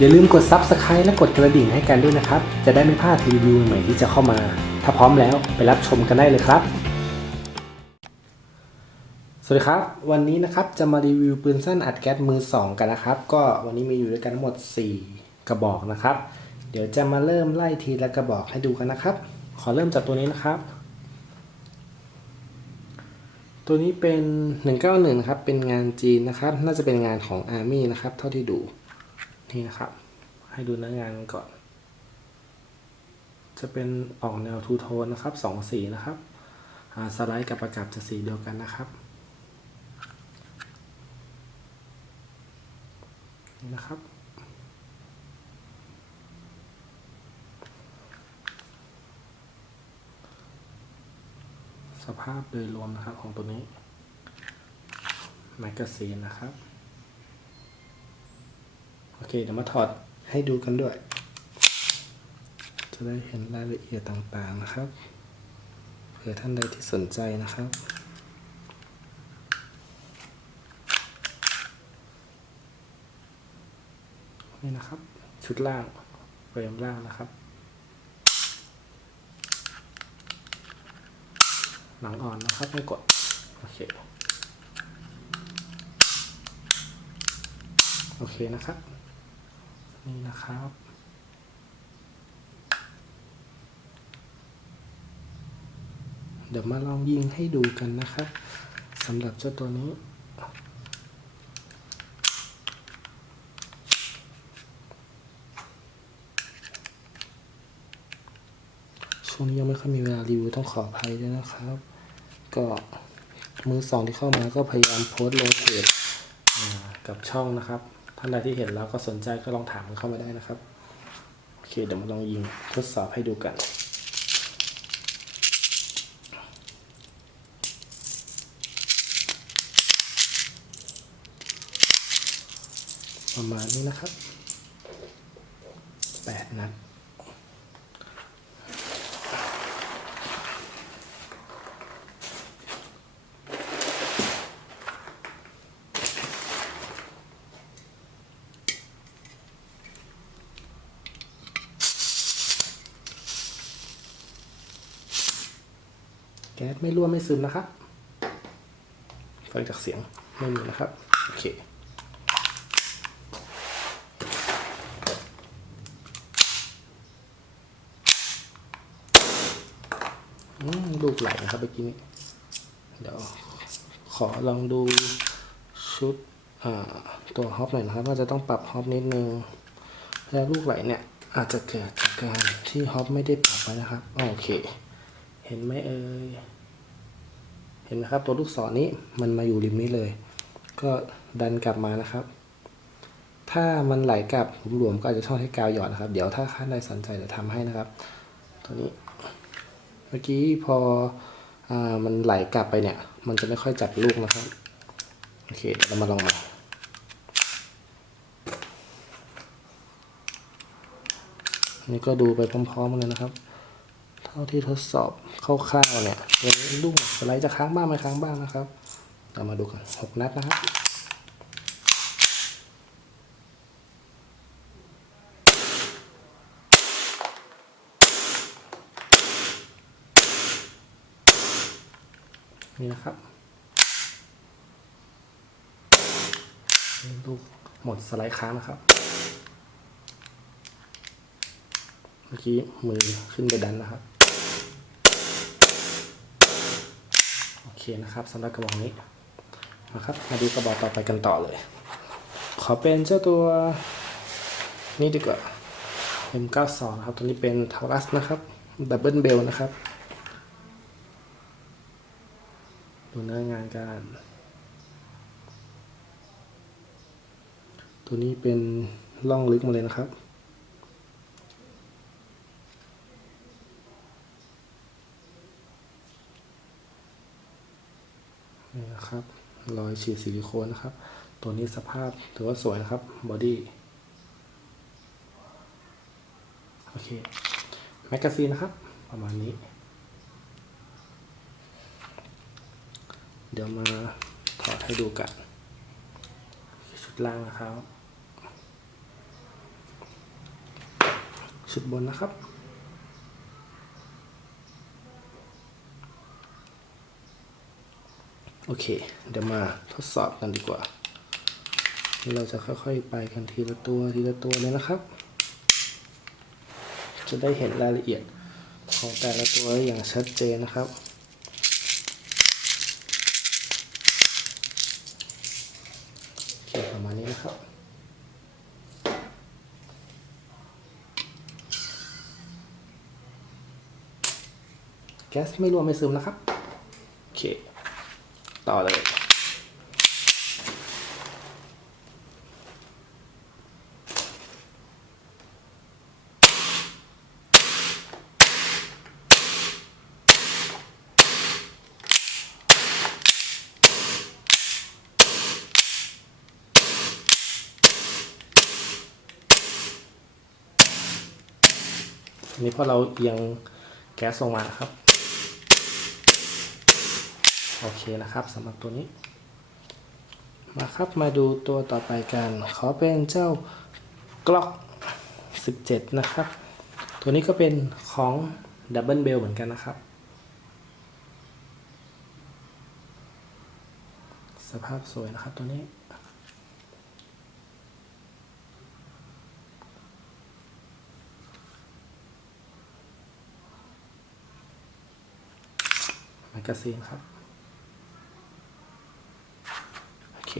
อย่าลืมกด Subscribe และกดกระดิ่งให้กันด้วยนะครับ จะได้ไม่พลาดรีวิวใหม่ที่จะเข้ามา ถ้าพร้อมแล้วไปรับชมกันได้เลยครับ สวัสดีครับ วันนี้นะครับจะมารีวิวปืนสั้นอัดแก๊สมือ 2 กันนะครับ ก็วันนี้มีอยู่ด้วยกันทั้งหมด 4 กระบอกนะครับ เดี๋ยวจะมาเริ่มไล่ทีละกระบอกให้ดูกันนะครับ ขอเริ่มจากตัวนี้นะครับ ตัวนี้เป็น 191นะครับ เป็นงานจีนนะครับ น่าจะเป็นงานของ Army นะครับ เท่าที่ดู นี่นะครับ ให้ดูเนื้องานก่อน จะเป็นออกแนวทูโทนนะครับสองสีนะครับสไลด์กับประกับจะสีเดียวกันนะครับนี่นะครับ สภาพโดยรวมนะครับของตัวนี้แมกกาซีนนะครับ เคเดี๋ยวมาถอดให้ดูกันด้วย จะได้เห็นรายละเอียดต่างๆนะครับเผื่อท่านใดที่สนใจนะครับนี่นะครับ ชุดล่างเฟรมล่างนะครับหนังอ่อนนะครับไม่กด โอเค โอเคนะครับ นี่นะครับ เดี๋ยวมาลองยิงให้ดูกันนะครับสำหรับเจ้าตัวนี้ช่วงนี้ยังไม่ค่อยมีเวลารีวิวต้องขออภัยด้วยนะครับ ก็มือสองที่เข้ามาก็พยายามโพสต์โลเทตกับช่องนะครับ ท่านใดที่เห็นแล้วก็สนใจก็ลองถามกันเข้ามาได้นะครับ โอเค เดี๋ยวมาลองยิงทดสอบให้ดูกันประมาณนี้นะครับแปดนัด แก๊สไม่รั่วไม่ซึมนะครับฟังจากเสียงไม่มีนะครับ โอเคลูกไหลนะครับเมื่อกี้นี้ เดี๋ยวขอลองดูชุดตัวฮอปหน่อยนะครับว่าจะต้องปรับฮอปนิดนึงแล้วลูกไหลเนี่ยอาจจะเกิดจากการที่ฮอปไม่ได้ปรับไว้นะครับ โอเค เห็นไหมเอ่ยเห็นไหมครับ ตัวลูกศรนี้มันมาอยู่ริมนี้เลย ก็ดันกลับมานะครับ ถ้ามันไหลกลับหลวมๆก็อาจจะช่องให้กาวหยอดนะครับ เดี๋ยวถ้าท่านใดสนใจเดี๋ยวทำให้นะครับ ตัวนี้ เมื่อกี้พออมันไหลกลับไปเนี่ย มันจะไม่ค่อยจับลูกนะครับ โอเคเดี๋ยวเรามาลองใหม่นี่ก็ดูไปพร้อมๆกันเลยนะครับ เท่าที่ทดสอบคร่าวๆเนี่ยตัวนี้ลูกสไลด์จะค้างบ้างไม่ค้างบ้างนะครับเรามาดูกันหกนัดนะครับนี่นะครับลูกหมดสไลด์ค้างนะครับ เมื่อกี้มือขึ้นไปดันนะครับ โอเค นะครับสำหรับกระบอกนี้นะครับ มาดูกระบอกต่อไปกันต่อเลย ขอเป็นเจ้าตัวนี่ดีกว่า M92 นะครับ ตัวนี้เป็นทารัสนะครับดับเบิลเบลนะครับ ดูหน้างานกันตัวนี้เป็นล่องลึกมาเลยนะครับ นี่นะครับ รอยฉีดซิลิโคนนะครับ ตัวนี้สภาพถือว่าสวยนะครับบอดี้โอเคแมกกาซีนนะครับ ประมาณนี้ เดี๋ยวมาถอดให้ดูกันชุดล่างนะครับ ชุดบนนะครับ โอเค เดี๋ยวมาทดสอบกันดีกว่า เราจะค่อยๆไปกันทีละตัวทีละตัวเลยนะครับ จะได้เห็นรายละเอียดของแต่ละตัวอย่างชัดเจนนะครับโอเคประมาณนี้นะครับ แก๊สไม่รวมไม่ซึมนะครับ โอเค ต่อเลย อันนี้พอเราเอียงแก๊สลงมาครับ โอเคนะครับสำหรับตัวนี้ มาครับมาดูตัวต่อไปกัน ขอเป็นเจ้ากล็อก 17 นะครับ ตัวนี้ก็เป็นของดับเบิลเบลเหมือนกันนะครับ สภาพสวยนะครับตัวนี้แมกกาซีนครับ โอเค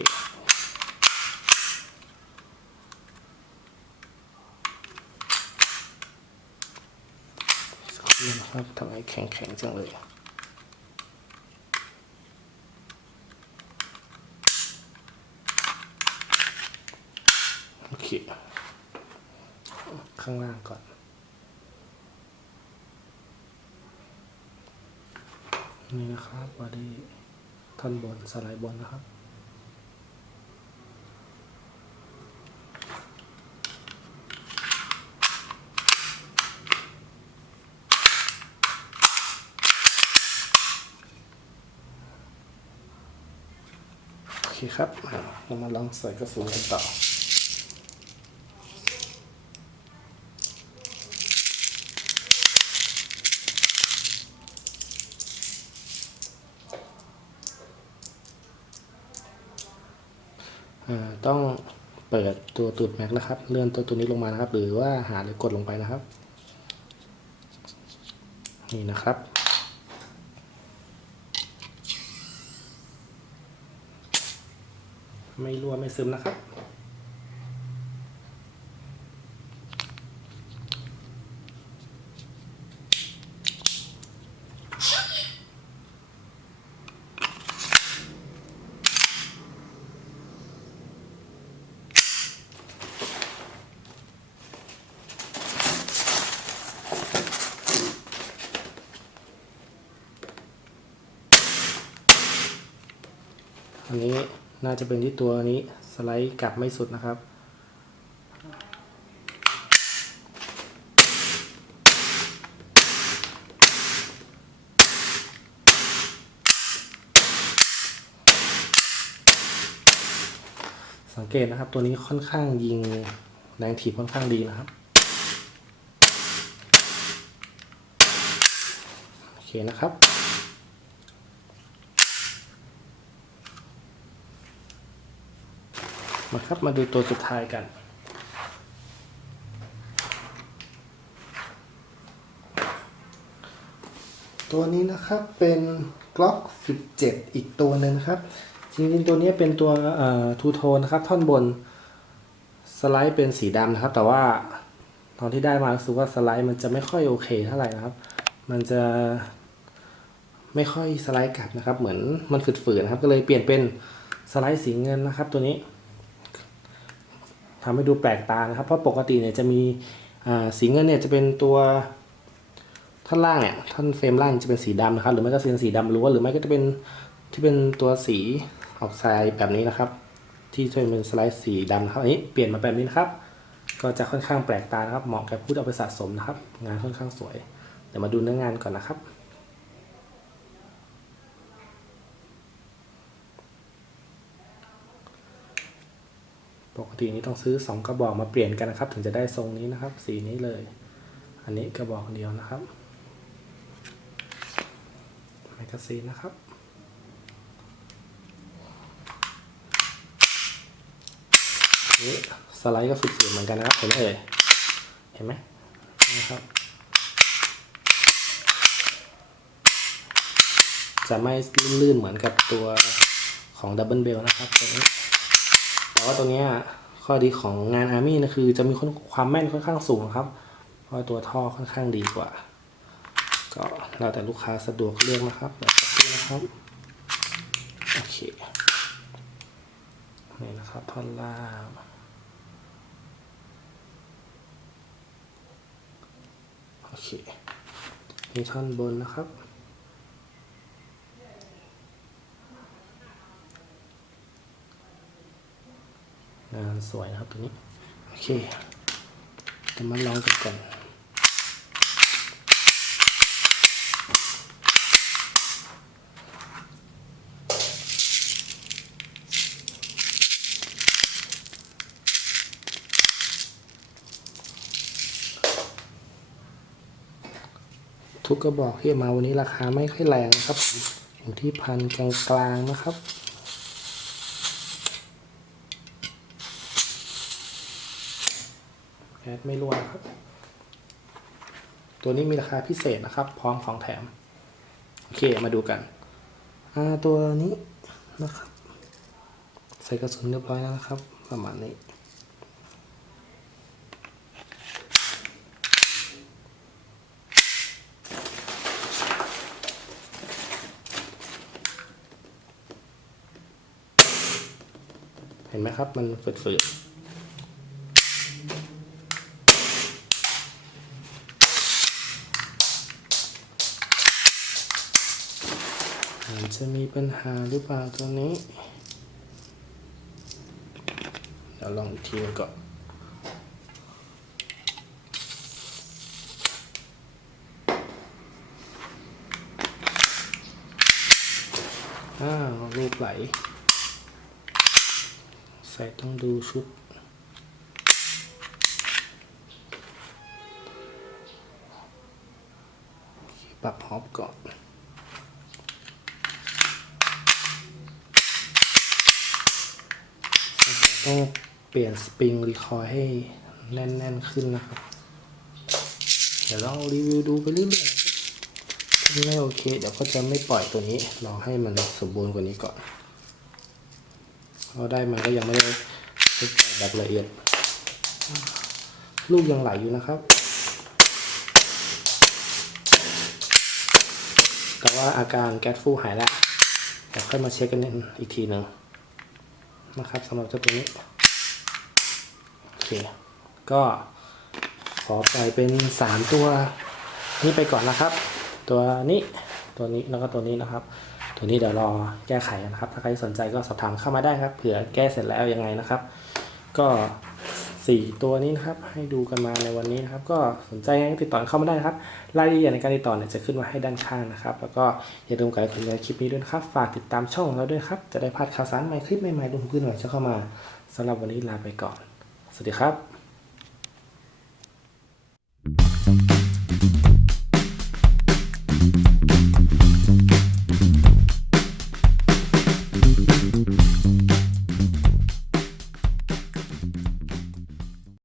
สัก ครับทำไมแข็งๆจังเลยโอเคข้างล่างก่อนนี่นะครับบอดี้ท่อนบนสไลด์บนนะครับ เคครับเรามาลองใส่กระสุนกันต่ออ่าต้องเปิดตัวตูดแม็กนะครับ เลื่อนตัวตัวนี้ลงมานะครับ หรือว่าหาหรือกดลงไปนะครับ นี่นะครับ ไม่รั่วไม่ซึมนะครับ อันนี้ น่าจะเป็นที่ตัวนี้สไลด์กลับไม่สุดนะครับ สังเกตนะครับตัวนี้ค่อนข้างยิงแรงถีบค่อนข้างดีนะครับโอเคนะครับ มาครับมาดูตัวสุดท้ายกัน ตัวนี้นะครับเป็นกล็อก 17 อีกตัวหนึ่งนะครับ จริงๆตัวนี้เป็นตัวทูโทนนะครับ ท่อนบนสไลด์เป็นสีดำนะครับ แต่ว่าตอนที่ได้มารู้สึกว่าสไลด์มันจะไม่ค่อยโอเคเท่าไหร่นะครับ มันจะไม่ค่อยสไลด์กลับนะครับ เหมือนมันฝืดๆนะครับ ก็เลยเปลี่ยนเป็นสไลด์สีเงินนะครับตัวนี้ ทำให้ดูแปลกตานะครับ เพราะปกติเนี่ยจะมีสีเงินเนี่ยจะเป็นตัวท่อนล่างเนี่ยท่อนเฟรมล่างจะเป็นสีดำนะครับ หรือไม่ก็เป็นสีดำล้วนหรือไม่ก็จะเป็นที่เป็นตัวสีออกไซด์แบบนี้นะครับ ที่จะเป็นสไลด์สีดำครับอันนี้เปลี่ยนมาแบบนี้นะครับ ก็จะค่อนข้างแปลกตานะครับ เหมาะกับผู้เอาไปสะสมนะครับ งานค่อนข้างสวย เดี๋ยวมาดูเนื้องานก่อนนะครับ ปกตินี้ต้องซื้อ 2 กระบอกมาเปลี่ยนกันนะครับ ถึงจะได้ทรงนี้นะครับ สีนี้เลย อันนี้กระบอกเดียวนะครับแมกกาซีนนะครับนี่สไลด์ก็ฝึกๆเหมือนกันนะครับเห็นไหมเอ่ยเห็นไหมนะครับ จะไม่ลื่นๆเหมือนกับตัวของดับเบิลเบลนะครับตัวนี้ แต่ว่าตัวนี้ข้อดีของงานอาร์มี่นะคือ จะมีความแม่นค่อนข้างสูงครับ เพราะตัวท่อค่อนข้างดีกว่า ก็แล้วแต่ลูกค้าสะดวกเลือกนะครับแบบนี้นะครับ โอเค นี่นะครับท่อนล่างโอเคมีท่อนบนนะครับ งาน สวยนะครับตัวนี้ โอเคจะมาลองกันก่อนทุกกระบอกที่มาวันนี้ราคาไม่ค่อยแรงนะครับ อยู่ที่พันกลางๆนะครับ แอดไม่รั่วครับ ตัวนี้มีราคาพิเศษนะครับ พร้อมของแถม โอเคมาดูกันตัวนี้นะครับ ใส่กระสุนเรียบร้อยแล้วนะครับ ประมาณนี้ เห็นไหมครับ มันฝืดๆ จะมีปัญหาหรือเปล่าตัวนี้ เดี๋ยวลองอีกทีนึงก่อนอ้าวรูปไหล ใส่ต้องดูชุดปรับฮอปก่อน ต้องเปลี่ยนสปริงรีคอยให้แน่น ๆ ขึ้นนะครับ เดี๋ยวลองรีวิวดูไปเรื่อยๆถ้าไม่โอเค เดี๋ยวก็จะไม่ปล่อยตัวนี้รอให้มันสมบูรณ์กว่านี้ก่อนเราได้มาก็ยังไม่ได้ทดสอบแบบละเอียด ลูกยังไหลอยู่นะครับ แต่ว่าอาการแก๊สฟูหายแล้วเดี๋ยวค่อยมาเช็คกันอีกทีหนึ่ง นะครับสำหรับเจ้าตัวนี้โอเคก็ขอปล่อยเป็น 3 ตัวนี้ไปก่อนนะครับ ตัวนี้ตัวนี้แล้วก็ตัวนี้นะครับ ตัวนี้เดี๋ยวรอแก้ไขนะครับ ถ้าใครสนใจก็สอบถามเข้ามาได้ครับเผื่อแก้เสร็จแล้วยังไงนะครับ ก็ 4 ตัวนี้นะครับ ให้ดูกันมาในวันนี้นะครับ ก็สนใจยังติดต่อเข้ามาได้นะครับ รายละเอียดในการติดต่อเนี่ยจะขึ้นมาให้ด้านข้างนะครับ แล้วก็อย่าลืมกดไลค์กดแชร์คลิปนี้ด้วยครับ ฝากติดตามช่องของเราด้วยครับ จะได้พลาดข่าวสารใหม่คลิปใหม่ๆรวมถึงเพื่อนใหม่จะเข้ามาสำหรับวันนี้ลาไปก่อน สวัสดีครับ